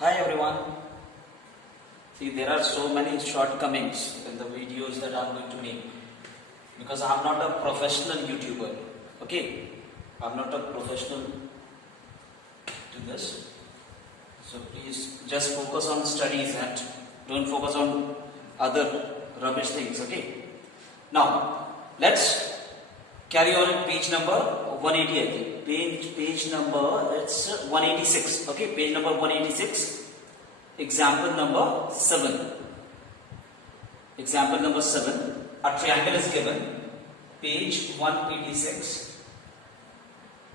Hi everyone. See, there are so many shortcomings in the videos that I'm going to make because I'm not a professional YouTuber. Okay, I'm not a professional to this. So please just focus on studies and don't focus on other rubbish things. Okay. Now let's carry on in page number 180. I think page number it's 186. Okay, page number 186. Example number 7. Example number 7. A triangle is given. Page 186.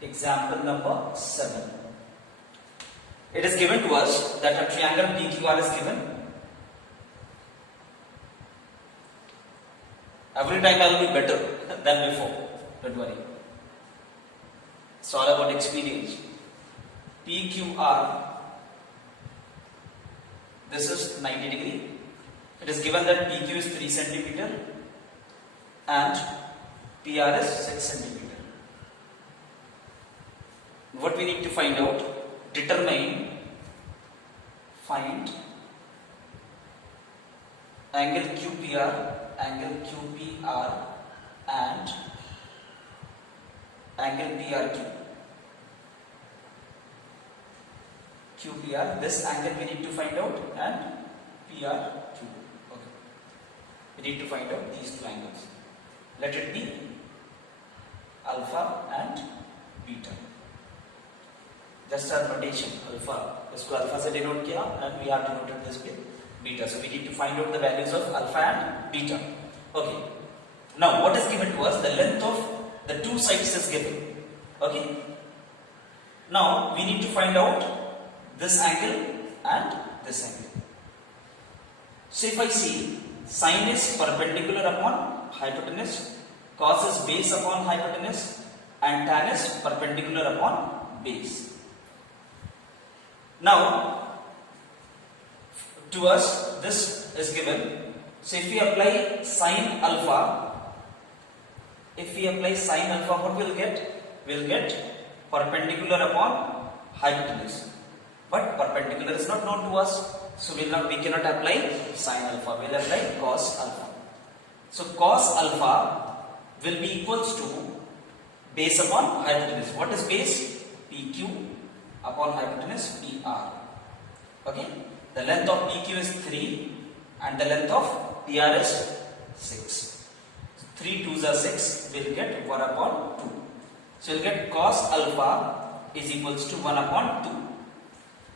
Example number 7. It is given to us that a triangle PQR is given. Every time I will be better than before. Don't worry. It's all about experience. PQR. This is 90 degree. It is given that PQ is 3 centimeter and PR is 6 centimeter. What we need to find out? Find angle QPR and angle PRQ. QPR, this angle we need to find out, and PRQ. Okay. We need to find out these two angles. Let it be alpha and beta. Just our notation, alpha. इसको alpha से denote किया and we have denoted this with beta. So we need to find out the values of alpha and beta. Okay. Now what is given to us? The length of the two sides is given. Okay. Now we need to find out this angle and this angle. So if I see sine is perpendicular upon hypotenuse, cos is base upon hypotenuse, and tan is perpendicular upon base. Now to us this is given. So if we apply sine alpha, what we'll get? We'll get perpendicular upon hypotenuse. But perpendicular is not known to us, so we cannot apply sine alpha. We'll apply cos alpha. So cos alpha will be equals to base upon hypotenuse. What is base? PQ upon hypotenuse PR. Okay. The length of PQ is 3 and the length of PR is 6. 3 2s are 6. We'll get 1 upon 2. So we'll get cos alpha is equals to 1 upon 2.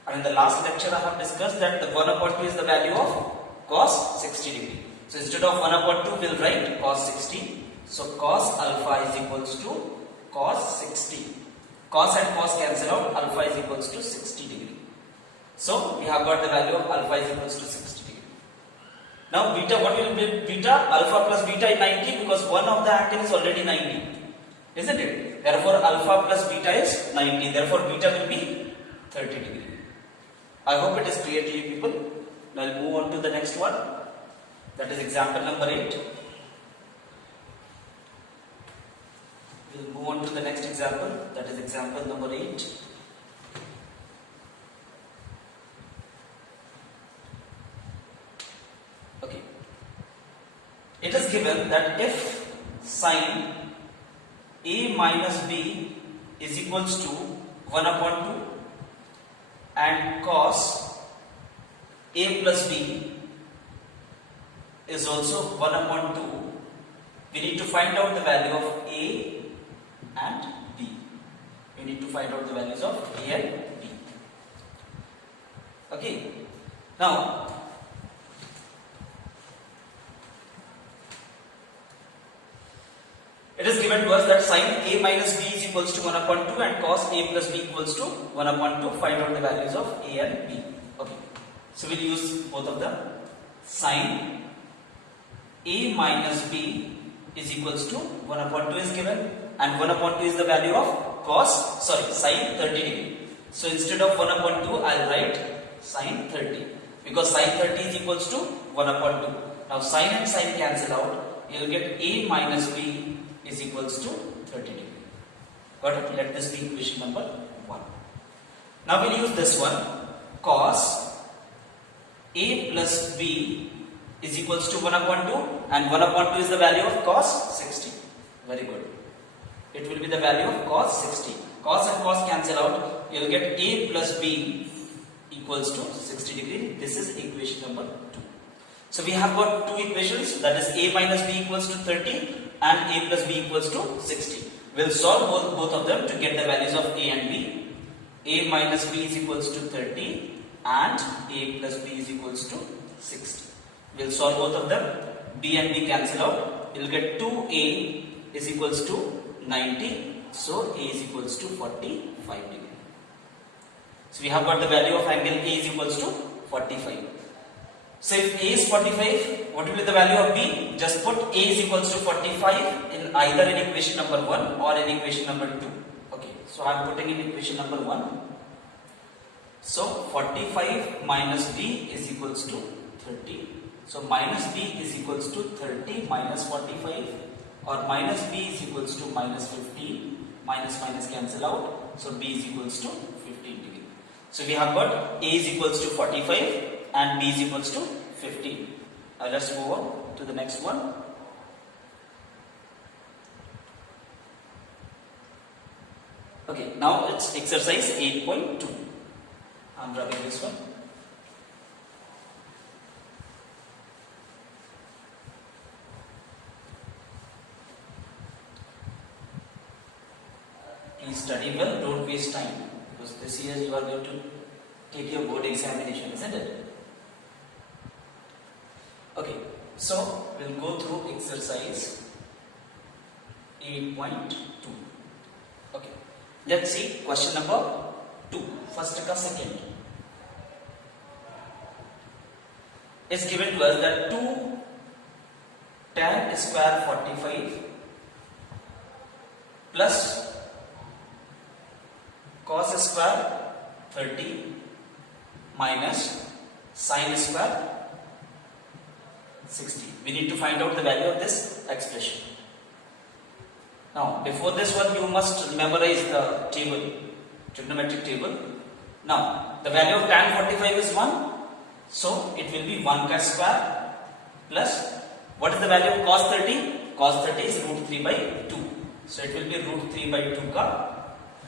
And in the last lecture I have discussed that the 1 upon 2 is the value of cos 60 degree. So instead of 1 upon 2 we will write cos 60. So cos alpha is equals to cos 60. Cos and cos cancel out, alpha is equals to 60 degree. So we have got the value of alpha is equals to 60 degree. Now beta, what will be beta? Alpha plus beta is 90 because one of the angle is already 90. Isn't it? Therefore alpha plus beta is 90. Therefore beta will be 30 degree. I hope it is clear to you people. Now I'll move on to the next one. That is example number 8. We'll move on to the next example. That is example number 8. Okay. It is given that if sine A minus B is equals to 1 upon 2 and cos A plus B is also 1 upon 2, we need to find out the value of A and B. We need to find out the values of A and B. Okay. Now, it is given to us that sine A minus B is equals to 1 upon 2 and cos A plus B equals to 1 upon 2. Find out the values of A and B. Okay. So we'll use both of them. Sine A minus B is equals to 1 upon 2 is given and 1 upon 2 is the value of sine 30 degree. So instead of 1 upon 2 I'll write sine 30 because sine 30 is equals to 1 upon 2. Now sine and sine cancel out. You'll get A minus B is equals to 30 degree. Got it? Let this be equation number 1. Now we'll use this one. cos a plus b is equals to 1 upon 2, and 1 upon 2 is the value of cos 60. Very good. It will be the value of cos 60. Cos and cos cancel out. You will get a plus b equals to 60 degree. This is equation number 2. So we have got two equations, that is a minus b equals to 30 and a plus b equals to 60. We'll solve both of them to get the values of a and b. A minus b is equals to 30 and a plus b is equals to 60. We'll solve both of them. B and b cancel out. You'll get 2a is equals to 90. So a is equals to 45 degree. So we have got the value of angle A is equals to 45. So if A is 45, what will be the value of B? Just put A is equals to 45 in either in equation number 1 or in equation number 2. Okay, so I am putting in equation number 1. So 45 minus B is equals to 30. So minus B is equals to 30 minus 45, or minus B is equals to minus 15. Minus minus cancel out. So B is equals to 15 degree. So we have got A is equals to 45 and B is equals to 15. Let's move on to the next one. Okay, now it's exercise 8.2. I'm rubbing this one. Please study well, don't waste time, because this year you are going to take your board examination, isn't it? Okay, so we'll go through exercise 8.2. Okay, let's see question number 2. First ka second. It's given to us that 2 tan square 45 plus cos square 30 minus sin square 60. We need to find out the value of this expression. Now, before this one, you must memorize the table, trigonometric table. Now, the value of tan 45 is 1, so it will be 1 ka square plus, what is the value of cos 30? Cos 30 is root 3 by 2. So it will be root 3 by 2 ka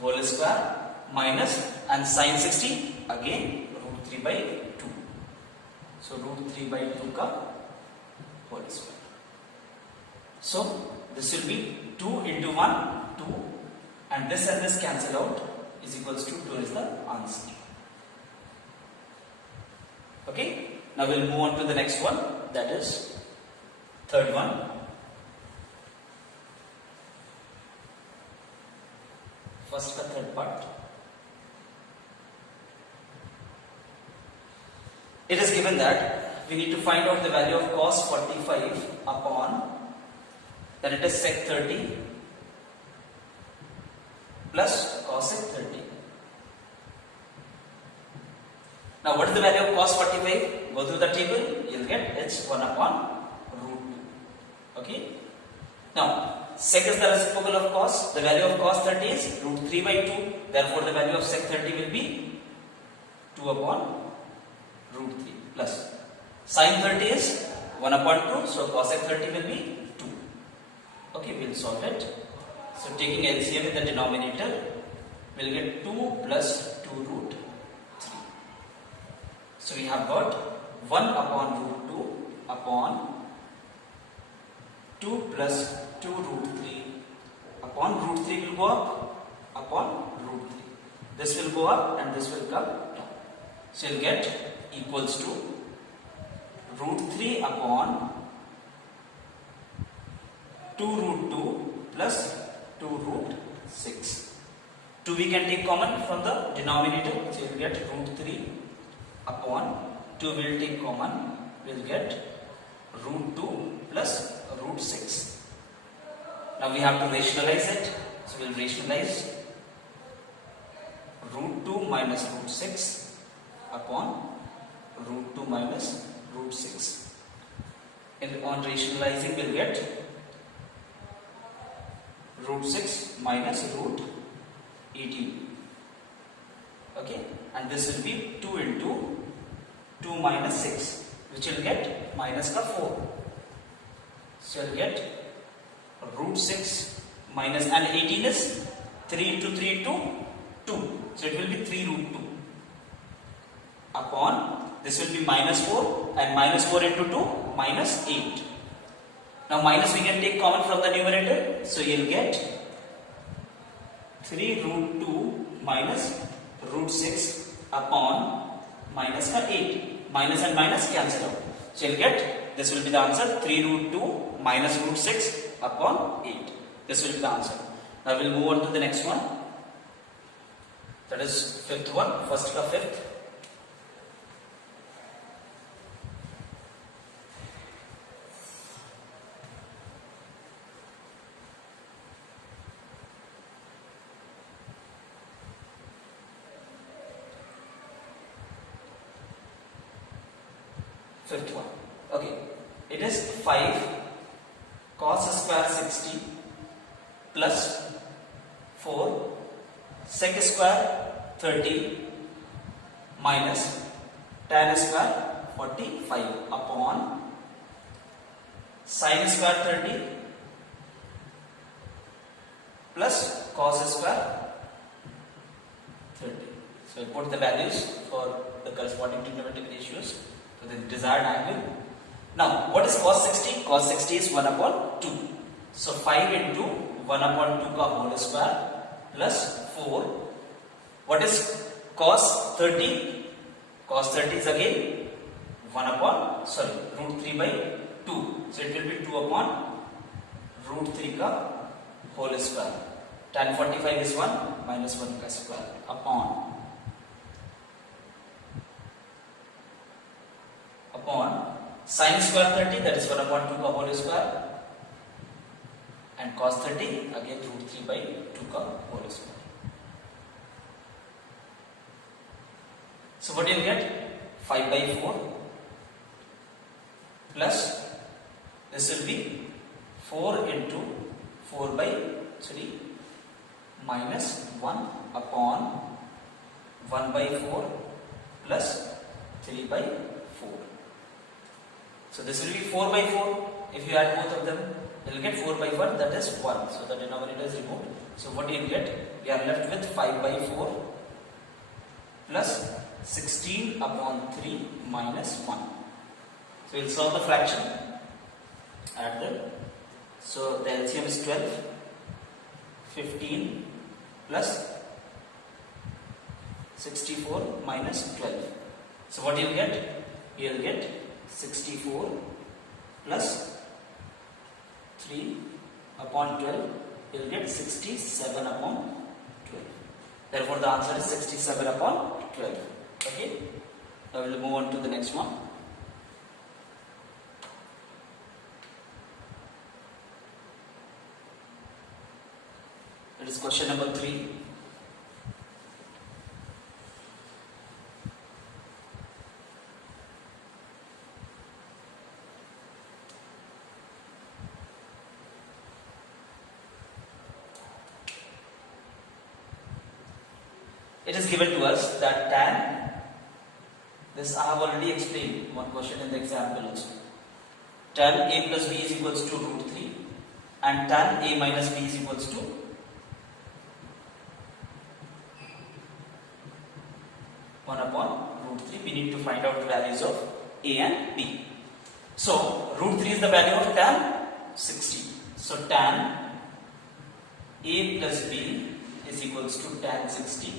whole square minus, and sin 60 again root 3 by 2. So root 3 by 2 ka whole square. So this will be 2 into 1, 2, and this cancel out, is equals to 2 is the answer. Okay, now we'll move on to the next one, that is third one. First ka third part. It is given that we need to find out the value of cos 45 upon, that it is sec 30 plus cosec 30. Now what is the value of cos 45? Go through the table, you will get it's 1 upon root 2. Okay. Now sec is the reciprocal of cos. The value of cos 30 is root 3 by 2. Therefore the value of sec 30 will be 2 upon root 3 plus sin 30 is 1 upon 2, so cosec 30 will be 2. Okay, we'll solve it. So taking LCM in the denominator, we'll get 2 plus 2 root 3. So we have got 1 upon root 2 upon 2 plus 2 root 3 upon root 3 will go up upon root 3. This will go up and this will come down. So you'll get equals to root 3 upon 2 root 2 plus 2 root 6. 2 we can take common from the denominator, so you'll get root 3 upon 2 will take common, we'll get root 2 plus root 6. Now we have to rationalize it, so we'll rationalize root 2 minus root 6 upon root 2 minus root 6. And on rationalizing we'll get root 6 minus root 18. Okay. and this will be 2 into 2 minus 6, which will get minus ka 4. So you'll get root 6 minus, and 18 is 3 into 3 into 2. So it will be 3 root 2 upon, this will be minus 4, and minus 4 into 2 minus 8. Now minus we can take common from the numerator. So you'll get 3 root 2 minus root 6 upon minus 8. Minus and minus cancel out. So you'll get, this will be the answer, 3 root 2 minus root 6 upon 8. This will be the answer. Now we'll move on to the next one. That is fifth one, first ka fifth. Fifth one. Okay. It is 5 cos square 60 plus 4 sec square 30 minus tan square 45 upon sin square 30 plus cos square 30. So I put the values for the corresponding trigonometric ratios for the desired angle. Now, what is cos 60? Cos 60 is 1 upon 2. So 5 into 1 upon 2 ka whole square plus 4. What is cos 30? Cos 30 is again 1 upon, root 3 by 2. So it will be 2 upon root 3 ka whole square. Tan 45 is 1 minus 1 ka square upon sin square 30, that is 1 upon 2 ka whole square, and cos 30 again root 3 by 2 ka whole square. So what do you get? 5 by 4 plus, this will be 4 into 4 by 3 minus 1 upon 1 by 4 plus 3 by 4. So this will be 4 by 4. If you add both of them, you will get 4 by 1, that is 1. So the denominator is removed. So what do you get? We are left with 5 by 4 plus 16 upon 3 minus 1. So we will solve the fraction. Add them. So the LCM is 12. 15 plus 64 minus 12. So what do you get? You will get 64 plus 3 upon 12, you will get 67 upon 12. Therefore, the answer is 67 upon 12. Okay? Now we will move on to the next one. It is question number 3. It is given to us that tan, this I have already explained one question in the example also. Tan a plus b is equals to root 3 and tan a minus b is equals to root 3. We need to find out the values of a and b. So root 3 is the value of tan 60. So tan a plus b is equals to tan 60.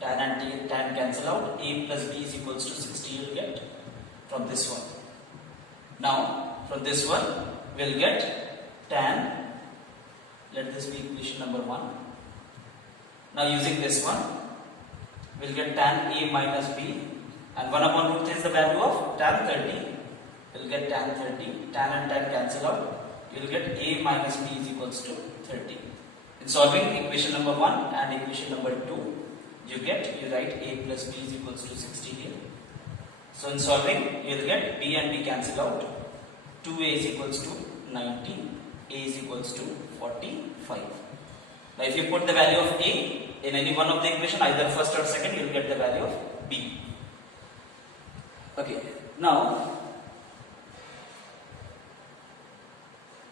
Tan and tan cancel out. A plus b is equals to 60 you will get from this one. Now from this one we will get tan, let this be equation number 1. Now using this one we will get tan a minus b, and 1 upon root 3 is the value of tan 30. We will get tan 30. Tan and tan cancel out. You will get a minus b is equals to 30. In solving equation number 1 and equation number 2, you write a plus b is equals to 60 here. So in solving, you will get b and b cancel out. 2a is equals to 90, a is equals to 45. Now if you put the value of a, In any one of the equation, either first or second, you will get the value of b. Okay, now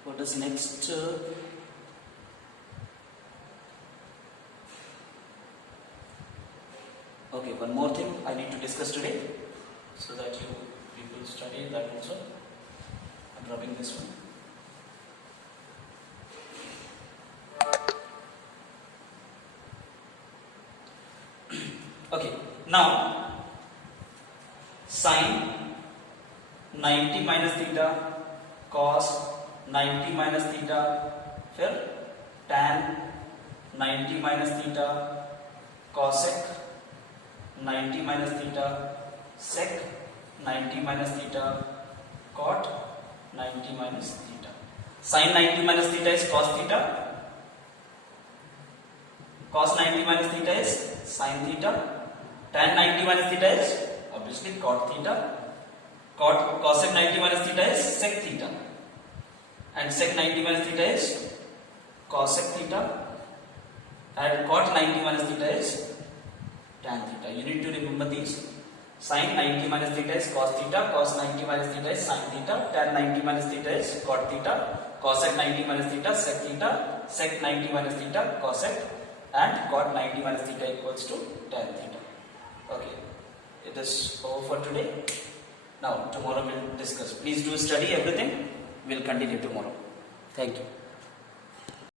what is next? Okay, one more thing I need to discuss today, so that you people study that also. I'm dropping this one. Okay, now sine 90 minus theta, cos 90 minus theta, फिर tan 90 minus theta, cosec 90 minus theta, sec 90 minus theta, cot 90 minus theta. Sin 90 minus theta is cos theta, cos 90 minus theta is sin theta, tan 90 minus theta is obviously cot theta, cosec 90 minus theta is sec theta, and sec 90 minus theta is cosec theta, and cot 90 minus theta is tan theta. You need to remember these. Sin 90 minus theta is cos theta, cos 90 minus theta is sin theta, tan 90 minus theta is cot theta, cosec 90 minus theta sec theta, sec 90 minus theta cosec, and cot 90 minus theta equals to tan theta. Okay, it is over for today. Now tomorrow we'll discuss. Please do study everything. We'll continue tomorrow. Thank you.